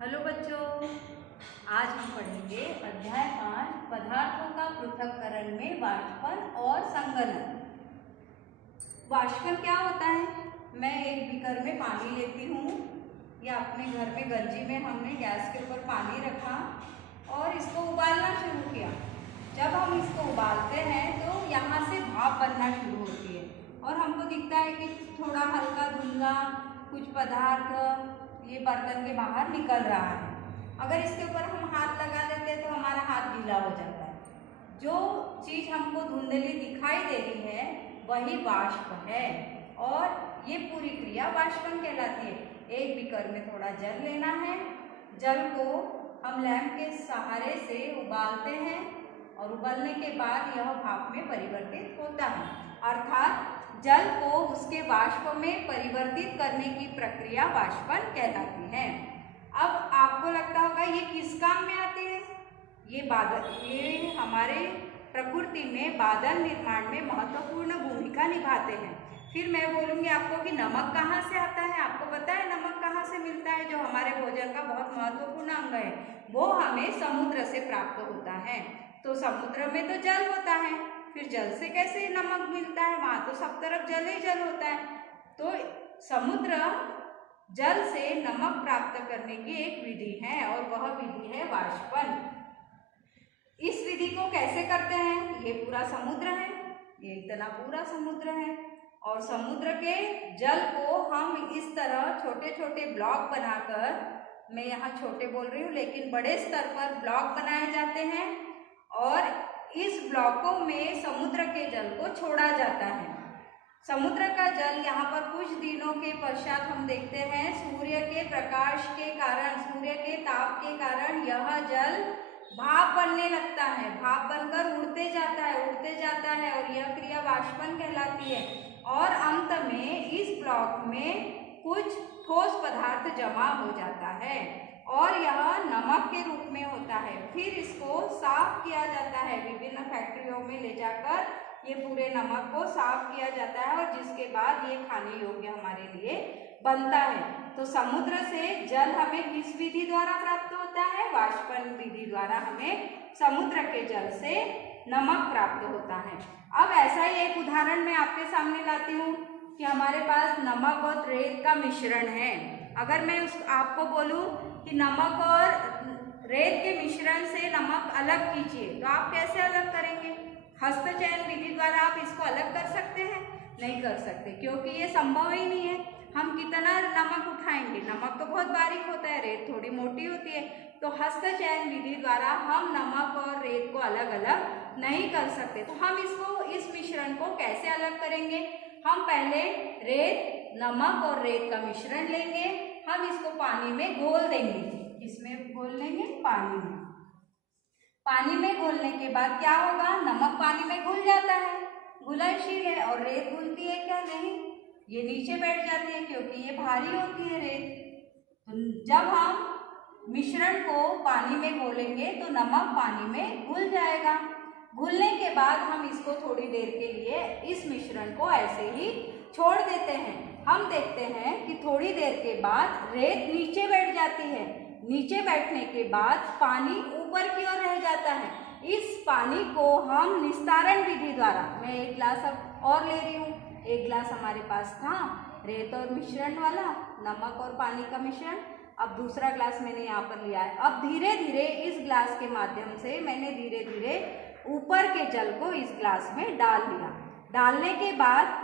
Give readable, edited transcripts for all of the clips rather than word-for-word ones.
Hello बच्चों, आज हम पढ़ेंगे अध्याय 5 पदार्थों का पृथक्करण में वाष्पन और संघनन। वाष्पन क्या होता है? मैं एक बीकर में पानी लेती हूँ या अपने घर में गंजी में हमने गैस के ऊपर पानी रखा और इसको उबालना शुरू किया। जब हम इसको उबालते हैं तो यहाँ से भाप बनना शुरू होती है और हमको दिखता है कि थोड़ा हल्का धुंधला कुछ पदार्थ ये बर्तन के बाहर निकल रहा है। अगर इसके ऊपर हम हाथ लगा देते हैं तो हमारा हाथ गीला हो जाता है। जो चीज़ हमको धुंधली दिखाई दे रही है वही वाष्प है और ये पूरी क्रिया वाष्पन कहलाती है। एक बीकर में थोड़ा जल लेना है, जल को हम लैंप के सहारे से उबालते हैं और उबलने के बाद यह भाप में परिवर्तित होता है, अर्थात जल को उसके वाष्प में परिवर्तित करने की प्रक्रिया वाष्पन कहलाती है। अब आपको लगता होगा ये किस काम में आती है? ये हमारे प्रकृति में बादल निर्माण में महत्वपूर्ण भूमिका निभाते हैं। फिर मैं बोलूँगी आपको कि नमक कहाँ से आता है। आपको पता है नमक कहाँ से मिलता है? जो हमारे भोजन का बहुत महत्वपूर्ण अंग है वो हमें समुद्र से प्राप्त होता है। तो समुद्र में तो जल होता है, फिर जल से कैसे नमक मिलता है? वहाँ तो सब तरफ जल ही जल होता है। तो समुद्र जल से नमक प्राप्त करने की एक विधि है और वह विधि है वाष्पन। इस विधि को कैसे करते हैं? ये पूरा समुद्र है, ये इतना पूरा समुद्र है और समुद्र के जल को हम इस तरह छोटे छोटे ब्लॉक बनाकर, मैं यहाँ छोटे बोल रही हूँ लेकिन बड़े स्तर पर ब्लॉक बनाए जाते हैं और इस ब्लॉकों में समुद्र के जल को छोड़ा जाता है। समुद्र का जल यहाँ पर कुछ दिनों के पश्चात हम देखते हैं सूर्य के प्रकाश के कारण, सूर्य के ताप के कारण यह जल भाप बनने लगता है, भाप बनकर उड़ते जाता है और यह क्रिया वाष्पन कहलाती है। और अंत में इस ब्लॉक में कुछ ठोस पदार्थ जमा हो जाता है और यह नमक के रूप में होता है। फिर इसको साफ किया जाता है, विभिन्न फैक्ट्रियों में ले जाकर ये पूरे नमक को साफ किया जाता है और जिसके बाद ये खाने योग्य हमारे लिए बनता है। तो समुद्र से जल हमें किस विधि द्वारा प्राप्त होता है? वाष्पन विधि द्वारा हमें समुद्र के जल से नमक प्राप्त होता है। अब ऐसा ही एक उदाहरण मैं आपके सामने लाती हूँ कि हमारे पास नमक और रेत का मिश्रण है। अगर मैं आपको बोलूँ कि नमक और रेत के मिश्रण से नमक अलग कीजिए तो आप कैसे अलग करेंगे? हस्तचयन विधि द्वारा आप इसको अलग कर सकते हैं? नहीं कर सकते, क्योंकि ये संभव ही नहीं है। हम कितना नमक उठाएंगे? नमक तो बहुत बारीक होता है, रेत थोड़ी मोटी होती है। तो हस्तचयन विधि द्वारा हम नमक और रेत को अलग अलग नहीं कर सकते। तो हम इस मिश्रण को कैसे अलग करेंगे? हम पहले रेत, नमक और रेत का मिश्रण लेंगे, हम इसको पानी में घोल देंगे। किसमें घोल लेंगे? पानी में। पानी में घोलने के बाद क्या होगा? नमक पानी में घुल जाता है, घुलनशील है, और रेत घुलती है क्या? नहीं, ये नीचे बैठ जाती है क्योंकि ये भारी होती है रेत। तो जब हम मिश्रण को पानी में घोलेंगे तो नमक पानी में घुल जाएगा। घुलने के बाद हम इसको थोड़ी देर के लिए इस मिश्रण को ऐसे ही छोड़ देते हैं। हम देखते हैं कि थोड़ी देर के बाद रेत नीचे बैठ जाती है। नीचे बैठने के बाद पानी ऊपर की ओर रह जाता है। इस पानी को हम निस्तारण विधि द्वारा, मैं एक गिलास अब और ले रही हूँ, एक गिलास हमारे पास था रेत और मिश्रण वाला, नमक और पानी का मिश्रण, अब दूसरा गिलास मैंने यहाँ पर लिया है। अब धीरे धीरे इस गिलास के माध्यम से मैंने धीरे धीरे ऊपर के जल को इस गिलास में डाल दिया। डालने के बाद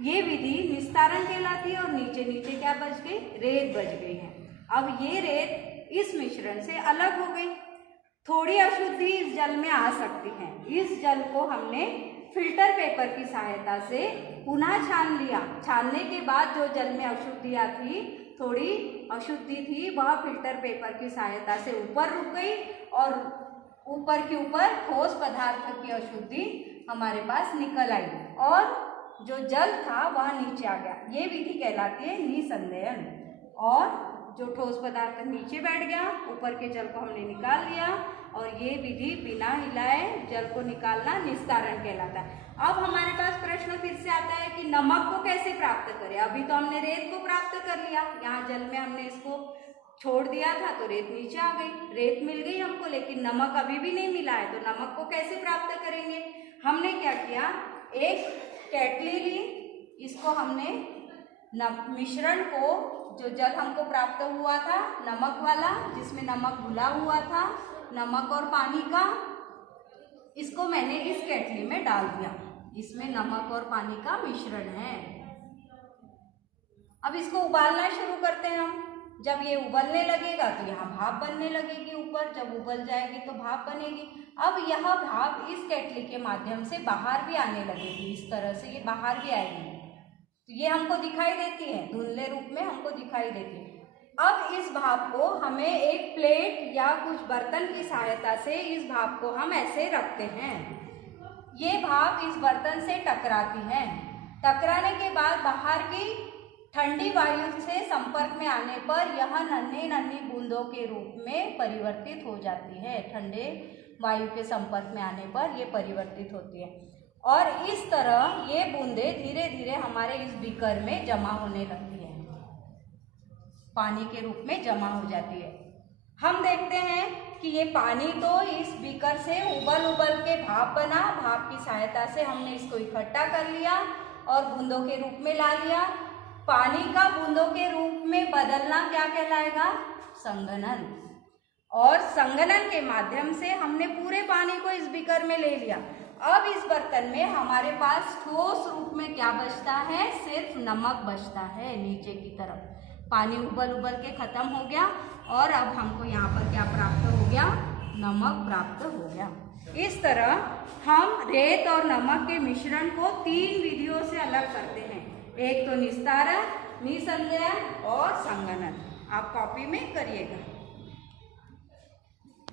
ये विधि निस्तारण कहलाती है और नीचे नीचे क्या बच गई? रेत बच गई है। अब ये रेत इस मिश्रण से अलग हो गई। थोड़ी अशुद्धि इस जल में आ सकती है। इस जल को हमने फिल्टर पेपर की सहायता से पुनः छान लिया। छानने के बाद जो जल में अशुद्धियाँ थी, थोड़ी अशुद्धि थी, वह फिल्टर पेपर की सहायता से ऊपर रुक गई और ऊपर के ऊपर ठोस पदार्थ की अशुद्धि हमारे पास निकल आई और जो जल था वह नीचे आ गया। ये विधि कहलाती है निसंदेयन। और जो ठोस पदार्थ नीचे बैठ गया, ऊपर के जल को हमने निकाल लिया और ये विधि बिना हिलाए जल को निकालना निस्तारण कहलाता है। अब हमारे पास प्रश्न फिर से आता है कि नमक को कैसे प्राप्त करें? अभी तो हमने रेत को प्राप्त कर लिया, यहाँ जल में हमने इसको छोड़ दिया था तो रेत नीचे आ गई, रेत मिल गई हमको, लेकिन नमक अभी भी नहीं मिला है, तो नमक को कैसे प्राप्त करेंगे? हमने क्या किया, एक केटली ली, इसको हमने मिश्रण को, जो जल हमको प्राप्त हुआ था नमक वाला, जिसमें नमक घुला हुआ था, नमक और पानी का, इसको मैंने इस केटली में डाल दिया। इसमें नमक और पानी का मिश्रण है। अब इसको उबालना शुरू करते हैं हम। जब ये उबलने लगेगा तो यहाँ भाप बनने लगेगी ऊपर, जब उबल जाएगी तो भाप बनेगी। अब यह भाप इस केटली के माध्यम से बाहर भी आने लगेगी, इस तरह से ये बाहर भी आएगी, तो ये हमको दिखाई देती है, धुंधले रूप में हमको दिखाई देती है। अब इस भाप को हमें एक प्लेट या कुछ बर्तन की सहायता से इस भाप को हम ऐसे रखते हैं। ये भाप इस बर्तन से टकराती है, टकराने के बाद बाहर की ठंडी वायु से संपर्क में आने पर यह नन्ही नन्ही बूंदों के रूप में परिवर्तित हो जाती है। ठंडे वायु के संपर्क में आने पर ये परिवर्तित होती है और इस तरह ये बूंदें धीरे धीरे हमारे इस बीकर में जमा होने लगती है, पानी के रूप में जमा हो जाती है। हम देखते हैं कि ये पानी तो इस बीकर से उबल उबल के भाप बना, भाप की सहायता से हमने इसको इकट्ठा कर लिया और बूंदों के रूप में ला लिया। पानी का बूंदों के रूप में बदलना क्या कहलाएगा? संघनन। और संघनन के माध्यम से हमने पूरे पानी को इस बीकर में ले लिया। अब इस बर्तन में हमारे पास ठोस रूप में क्या बचता है? सिर्फ नमक बचता है नीचे की तरफ। पानी उबल उबल के खत्म हो गया और अब हमको यहाँ पर क्या प्राप्त हो गया? नमक प्राप्त हो गया। इस तरह हम रेत और नमक के मिश्रण को 3 विधियों से अलग करते हैं। एक तो निस्तारण, निसंदेहन और संघनन। आप कॉपी में करिएगा।